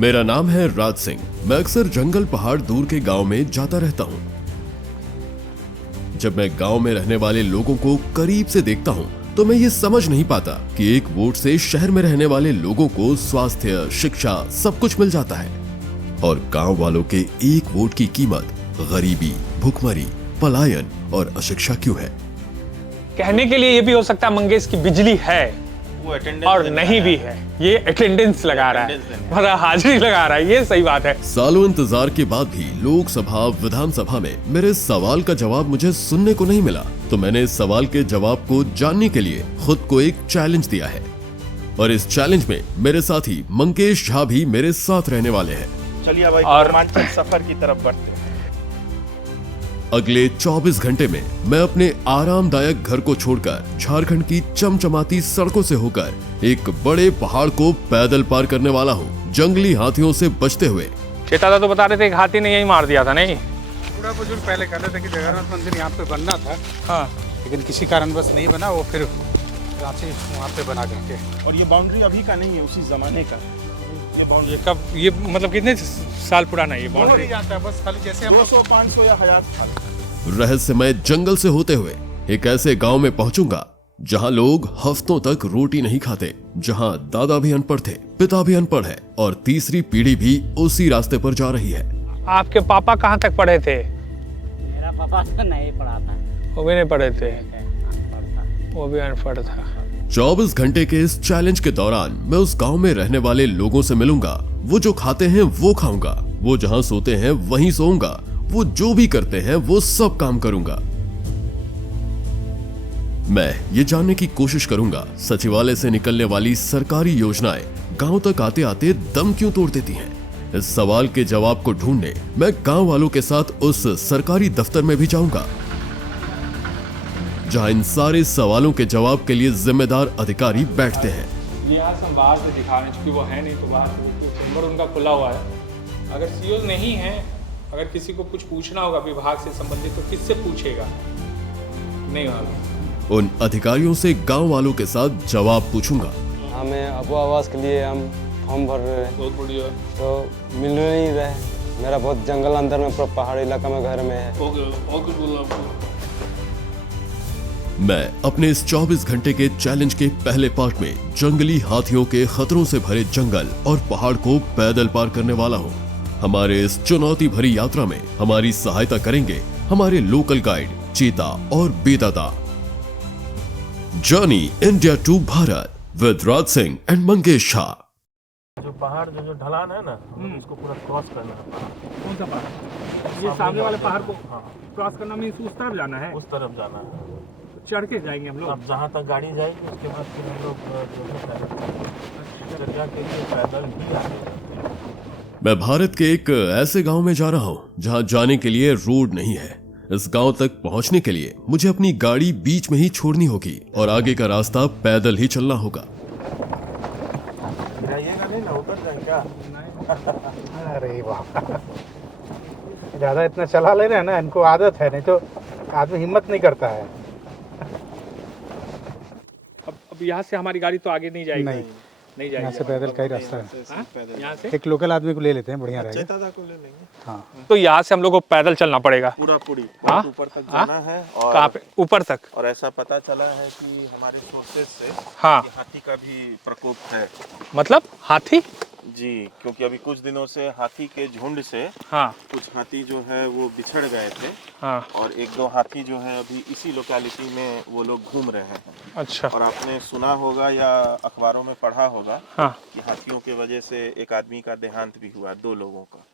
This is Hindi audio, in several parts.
मेरा नाम है राज सिंह। मैं अक्सर जंगल पहाड़ दूर के गांव में जाता रहता हूं। जब मैं गांव में रहने वाले लोगों को करीब से देखता हूं तो मैं ये समझ नहीं पाता कि एक वोट से शहर में रहने वाले लोगों को स्वास्थ्य, शिक्षा सब कुछ मिल जाता है और गांव वालों के एक वोट की कीमत गरीबी, भुखमरी, पलायन और अशिक्षा क्यों है? कहने के लिए ये भी हो सकता है मंगेश की बिजली है और नहीं भी है, ये अटेंडेंस लगा रहा है, मतलब हाजिरी लगा रहा है, ये सही बात है। सालों इंतजार के बाद भी लोकसभा, विधानसभा में मेरे सवाल का जवाब मुझे सुनने को नहीं मिला, तो मैंने इस सवाल के जवाब को जानने के लिए खुद को एक चैलेंज दिया है और इस चैलेंज में मेरे साथी मंगेश झा भी मेरे साथ रहने वाले हैं। चलिए भाई, और रोमांचक सफर की तरफ बढ़ते हैं। अगले 24 घंटे में मैं अपने आरामदायक घर को छोड़कर झारखंड की चमचमाती सड़कों से होकर एक बड़े पहाड़ को पैदल पार करने वाला हूँ, जंगली हाथियों से बचते हुए। चेता तो बता रहे थे एक हाथी ने यही मार दिया था, नहीं? पूरा बुजुर्ग पहले कहते थे कि जगन्नाथ मंदिर यहाँ पे बनना था, हाँ, लेकिन किसी कारणवश नहीं बना, वो फिर रांची वहाँ पे बना करके। और ये बाउंड्री अभी का नहीं है, उसी जमाने का। ये बाउंड्री ये कब, ये मतलब कितने साल पुराना है ये बाउंड्री बाउंड्री? जाता है बस, खाली जैसे हम 200, 500 या 1000 साल। रहस्यमय जंगल से होते हुए एक ऐसे गांव में पहुंचूंगा जहां लोग हफ्तों तक रोटी नहीं खाते, जहां दादा भी अनपढ़ थे, पिता भी अनपढ़ है और तीसरी पीढ़ी भी उसी रास्ते पर जा रही है। आपके पापा कहाँ तक पढ़े थे? मेरा पापा तो नहीं पढ़ा था, वो भी नहीं पढ़े थे, अनपढ़ था। वो भी अनपढ़ था। 24 घंटे के इस चैलेंज के दौरान मैं उस गांव में रहने वाले लोगों से मिलूंगा। वो जो खाते हैं वो खाऊंगा, वो जहां सोते हैं वहीं सोऊंगा, वो जो भी करते हैं वो सब काम करूंगा। मैं ये जानने की कोशिश करूंगा सचिवालय से निकलने वाली सरकारी योजनाएं गांव तक आते आते दम क्यों तोड़ देती हैं। इस सवाल के जवाब को ढूंढने मैं गांव वालों के साथ उस सरकारी दफ्तर में भी जाऊंगा जहां इन सारे सवालों के जवाब के लिए जिम्मेदार अधिकारी बैठते हैं। यहाँ से हम बाहर से दिखा रहे हैं, क्योंकि वो है नहीं तो बाहर से चैम्बर उनका खुला हुआ है। अगर सीओ नहीं है, अगर किसी को कुछ पूछना होगा विभाग से संबंधित तो किससे पूछेगा? नहीं मालूम। उन अधिकारियों से गांव वालों के साथ जवाब पूछूंगा। हमें अबो आवास के लिए हम फॉर्म भर रहे हैं, बहुत बढ़िया। तो मिल नहीं रहे। मेरा बहुत जंगल अंदर में, पूरा पहाड़ी इलाका में घर में है। मैं अपने इस 24 घंटे के चैलेंज के पहले पार्ट में जंगली हाथियों के खतरों से भरे जंगल और पहाड़ को पैदल पार करने वाला हूँ। हमारे इस चुनौती भरी यात्रा में हमारी सहायता करेंगे हमारे लोकल गाइड चेता और Bedada. Journey India to Bharat with Raj Singh and Mangesh Jha. जो पहाड़ जो ढलान है ना, उसको पूरा क्रॉस करना है। कौन सा पहाड़? ये सामने वाले पहाड़ को क्रॉस करना में उस तरफ जाना है? उस तरफ जाना है। चढ़ के जाएंगे हम लोग? अब जहाँ तक गाड़ी जाएगी उसके बाद फिर हम लोग चर्चा के लिए पैदल ही आगे। मैं भारत के एक ऐसे गांव में जा रहा हूं जहां जाने के लिए रोड नहीं है। इस गांव तक पहुंचने के लिए मुझे अपनी गाड़ी बीच में ही छोड़नी होगी और आगे का रास्ता पैदल ही चलना होगा। जाइएगा नहीं ना, उतर जाएंगे क्या? अरे वाह, ज़्यादा इतना चला ले रहे हैं ना, इनको आदत है, नहीं तो आदमी हिम्मत नहीं करता है। अब यहाँ से हमारी गाड़ी तो आगे नहीं जाएगी? नहीं जाएगी। यहाँ से पैदल का ही रास्ता है। यहाँ से एक लोकल आदमी को ले लेते हैं, बढ़िया रहेगा। चेता को ले लेंगे। हाँ, तो यहाँ से हम लोग को पैदल चलना पड़ेगा पूरा पूरी हाँ? ऊपर तक जाना है। और कहाँ पे? ऊपर तक? और ऐसा पता चला है कि हमारे सोर्सेज से हाँ। कि हाथी का भी प्रकोप है। मतलब हाथी? जी, क्योंकि अभी कुछ दिनों से हाथी के झुंड से हाँ कुछ हाथी जो है वो बिछड़ गए थे हाँ। और एक दो हाथी जो है अभी इसी लोकेलिटी में वो लोग घूम रहे हैं। अच्छा। और आपने सुना होगा या अखबारों में पढ़ा होगा हाँ। कि हाथियों के वजह से एक आदमी का देहांत भी हुआ, 2 लोगों का।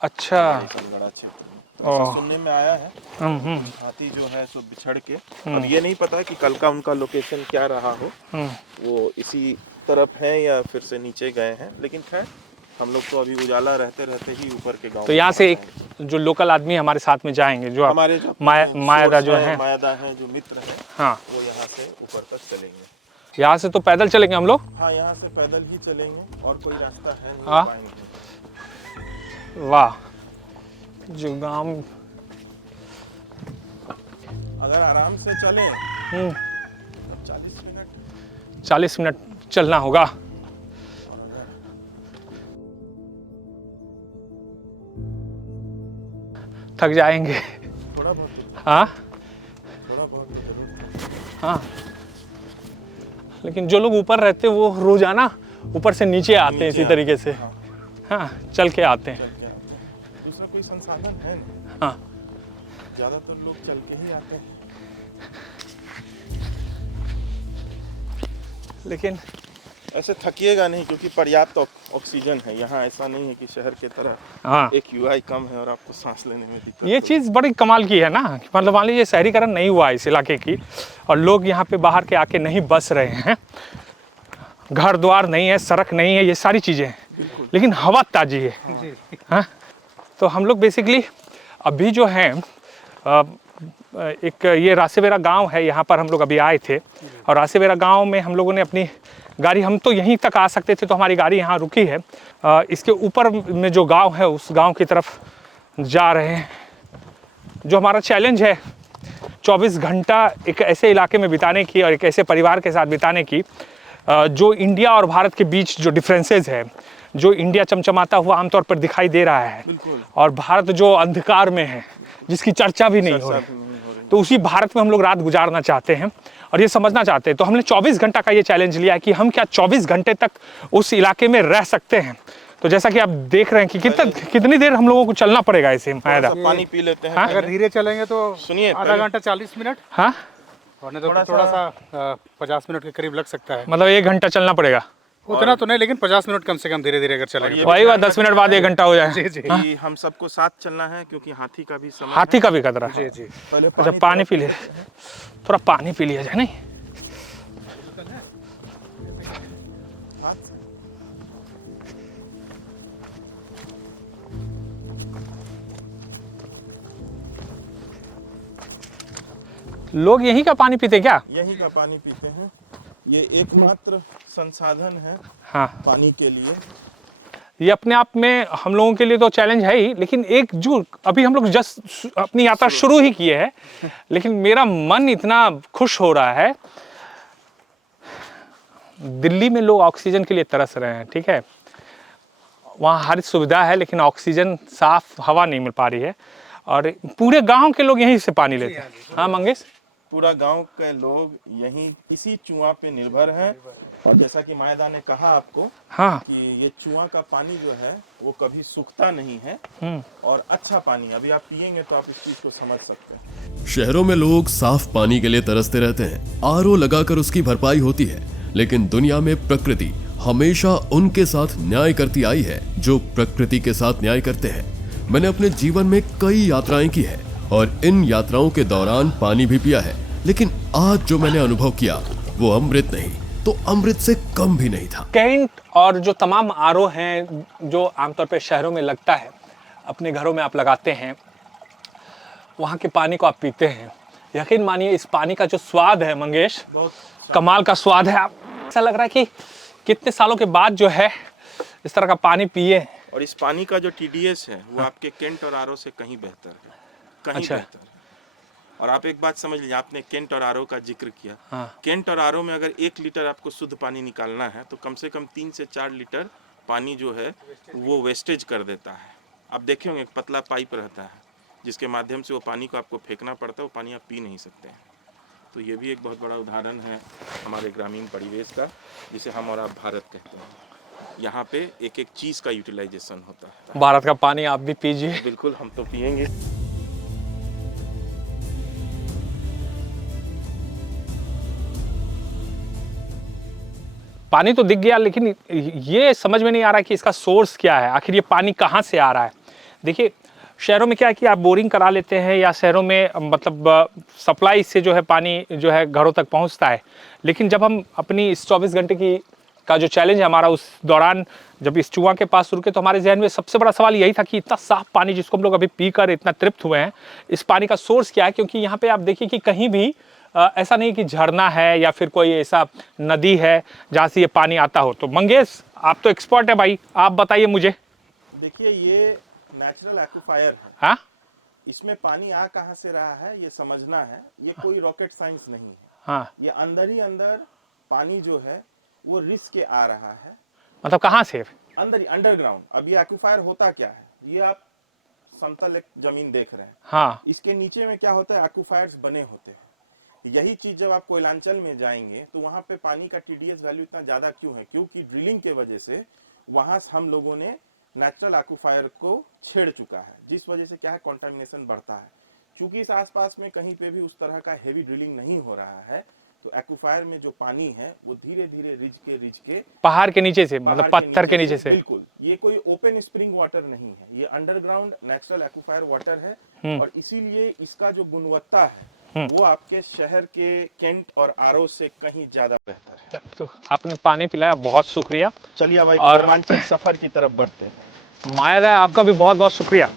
अच्छा। बड़ा क्षेत्र में ऐसा सुनने में आया है। हाथी जो है सो बिछड़ के, अब ये नहीं पता कि कल का उनका लोकेशन क्या रहा हो, वो इसी तरफ है या फिर से नीचे गए हैं, लेकिन खैर हम लोग तो अभी उजाला रहते रहते ही ऊपर के गांव। तो यहाँ से एक जो लोकल आदमी हमारे साथ में जाएंगे, जो हमारे जो मायादा जो है, मायादा है जो मित्र है, हाँ, वो यहाँ से ऊपर तक चलेंगे। यहाँ से तो पैदल चलेंगे हम लोग? हाँ, यहाँ से पैदल ही चलेंगे और कोई रास्ता है नहीं। हाँ? पाएंगे। वाह, जो गांव अगर आराम से चले 40 मिनट चलना होगा। थक जाएंगे। थोड़ा बहुत हाँ थोड़ा बहुत तो जरूर। हाँ, लेकिन जो लोग ऊपर रहते हैं वो रोजाना ऊपर से नीचे आते हैं इसी तरीके से। हाँ, चल के आते हैं। दूसरा कोई संसाधन है नहीं। हाँ, ज्यादातर लोग चल के ही आते हैं। लेकिन ऐसे थकिएगा नहीं क्योंकि पर्याप्त ऑक्सीजन है यहाँ। ऐसा नहीं है कि शहर के तरह हाँ, एक यूआई कम है और आपको सांस लेने में दिक्कत ये हो। चीज़ बड़ी कमाल की है ना, कि मतलब मान लीजिए शहरीकरण नहीं हुआ इस इलाके की और लोग यहाँ पे बाहर के आके नहीं बस रहे हैं, घर द्वार नहीं है, सड़क नहीं है, ये सारी चीज़ें हैं, लेकिन हवा ताजी है। हाँ, तो हम लोग बेसिकली अभी जो हैं एक ये रासेबेरा गांव है, यहाँ पर हम लोग अभी आए थे और रासेबेरा गांव में हम लोगों ने अपनी गाड़ी, हम तो यहीं तक आ सकते थे तो हमारी गाड़ी यहाँ रुकी है। इसके ऊपर में जो गांव है उस गांव की तरफ जा रहे हैं। जो हमारा चैलेंज है 24 घंटा एक ऐसे इलाके में बिताने की और एक ऐसे परिवार के साथ बिताने की जो इंडिया और भारत के बीच जो डिफरेंसेस है, जो इंडिया चमचमाता हुआ आमतौर पर दिखाई दे रहा है और भारत जो अंधकार में है जिसकी चर्चा भी नहीं हो रही, तो उसी भारत में हम लोग रात गुजारना चाहते हैं और ये समझना चाहते हैं। तो हमने 24 घंटा का ये चैलेंज लिया है कि हम क्या 24 घंटे तक उस इलाके में रह सकते हैं। तो जैसा कि आप देख रहे हैं कि कितनी देर हम लोगों को चलना पड़ेगा ऐसे। पानी पी लेते हैं। हाँ? अगर धीरे चलेंगे तो सुनिए, आधा घंटा 40 मिनट, हाँ, और नहीं तो थोड़ा सा 50 मिनट के करीब लग सकता है। मतलब 1 घंटा चलना पड़ेगा। उतना तो नहीं, लेकिन 50 मिनट कम से कम धीरे धीरे अगर चलेंगे। वही बात, 10 मिनट बाद 1 घंटा हो जाए। जी जी कि हम सबको साथ चलना है क्योंकि हाथी का भी समय हाथी का भी खतरा है। जी जी। पहले अच्छा, पानी पी ले, थोड़ा पानी पी लिया जाए। नहीं, लोग यहीं का पानी पीते क्या? यहीं का पानी पीते हैं। ये एकमात्र संसाधन है हाँ, पानी के लिए। ये अपने आप में हम लोगों के लिए तो चैलेंज है ही, लेकिन एक जो अभी हम लोग जस्ट अपनी यात्रा शुरू ही किए हैं, लेकिन मेरा मन इतना खुश हो रहा है। दिल्ली में लोग ऑक्सीजन के लिए तरस रहे हैं, ठीक है, वहाँ हर सुविधा है लेकिन ऑक्सीजन, साफ हवा नहीं मिल पा रही है और पूरे गांव के लोग यहीं से पानी लेते हैं। हाँ मंगेश, पूरा गांव के लोग यहीं इसी चुआ पे निर्भर हैं और जैसा कि मायदा ने कहा आपको हाँ, कि ये चुआ का पानी जो है वो कभी सूखता नहीं है और अच्छा पानी। अभी आप पिएंगे तो आप इस चीज को समझ सकते हैं। शहरों में लोग साफ पानी के लिए तरसते रहते हैं, आरओ लगाकर उसकी भरपाई होती है, लेकिन दुनिया में प्रकृति हमेशा उनके साथ न्याय करती आई है जो प्रकृति के साथ न्याय करते हैं। मैंने अपने जीवन में कई यात्राएं की है और इन यात्राओं के दौरान पानी भी पिया है, लेकिन आज जो मैंने अनुभव किया वो अमृत नहीं तो अमृत से कम भी नहीं था। कैंट और जो तमाम आरओ हैं जो आमतौर पर शहरों में लगता है, अपने घरों में आप लगाते हैं, वहाँ के पानी को आप पीते हैं, यकीन मानिए इस पानी का जो स्वाद है मंगेश, कमाल का स्वाद है। ऐसा लग रहा है कि कितने सालों के बाद जो है इस तरह का पानी पिए। और इस पानी का जो टीडीएस है वो आपके केंट और आरओ से कहीं बेहतर है, कहीं अच्छा। बेहतर है। और आप एक बात समझ लीजिए, आपने केंट और आरओ का जिक्र किया। हाँ। केंट और आरओ में अगर 1 लीटर आपको शुद्ध पानी निकालना है तो कम से कम 3 से 4 लीटर पानी जो है वो वेस्टेज कर देता है। आप देखे होंगे एक पतला पाइप रहता है जिसके माध्यम से वो पानी को आपको फेंकना पड़ता है, वो पानी आप पी नहीं सकते हैं। तो ये भी एक बहुत बड़ा उदाहरण है हमारे ग्रामीण परिवेश का, जिसे हम और आप भारत कहते हैं। यहाँ पे एक एक चीज़ का यूटिलाइजेशन होता है। भारत का पानी आप भी पीजिए। बिल्कुल, हम तो पियेंगे। पानी तो दिख गया, लेकिन ये समझ में नहीं आ रहा कि इसका सोर्स क्या है, आखिर ये पानी कहाँ से आ रहा है। देखिए शहरों में क्या है कि आप बोरिंग करा लेते हैं या शहरों में मतलब सप्लाई से जो है पानी जो है घरों तक पहुंचता है, लेकिन जब हम अपनी इस 24 घंटे की का जो चैलेंज है हमारा, उस दौरान जब इस चुआ के पास रुके तो हमारे जहन में सबसे बड़ा सवाल यही था कि इतना साफ पानी जिसको हम लोग अभी पीकर इतना तृप्त हुए हैं, इस पानी का सोर्स क्या है। क्योंकि यहाँ पे आप देखिए कि कहीं भी ऐसा नहीं कि झरना है या फिर कोई ऐसा नदी है जहाँ से ये पानी आता हो। तो मंगेश आप तो एक्सपर्ट है भाई, आप बताइए मुझे। देखिए ये नेचुरल एक्वाफायर है। हाँ, इसमें पानी आ कहाँ से रहा है ये समझना है, ये कोई रॉकेट साइंस नहीं है। हाँ, ये अंदर ही अंदर पानी जो है वो रिस के आ रहा है, मतलब कहाँ से? अंदर ही अंडरग्राउंड। अब ये एक्वाफायर होता क्या है, ये आप समतल एक जमीन देख रहे हैं, हाँ इसके नीचे में क्या होता है, एक्वाफायर्स बने होते हैं। यही चीज जब आप कोयलांचल में जाएंगे तो वहां पे पानी का टीडीएस वैल्यू इतना ज्यादा क्यों है, क्योंकि ड्रिलिंग के वजह से वहां हम लोगों ने नेचुरल एक्वाफायर को छेड़ चुका है, जिस वजह से क्या है, कंटामिनेशन बढ़ता है। चूंकि इस आसपास में कहीं पे भी उस तरह का हेवी ड्रिलिंग नहीं हो रहा है, तो एक्वाफायर में जो पानी है वो धीरे धीरे रिज के पहाड़ के नीचे से, मतलब पहाड़ पत्थर के नीचे से। बिल्कुल, ये कोई ओपन स्प्रिंग वाटर नहीं है, ये अंडरग्राउंड नेचुरल एक्वाफायर वाटर है। और इसीलिए इसका जो गुणवत्ता है वो आपके शहर के केंट और आरओ से कहीं ज्यादा बेहतर है। तो आपने पानी पिलाया, बहुत शुक्रिया। चलिए भाई, और रोमांचक सफर की तरफ बढ़ते हैं। माया राय, आपका भी बहुत बहुत शुक्रिया।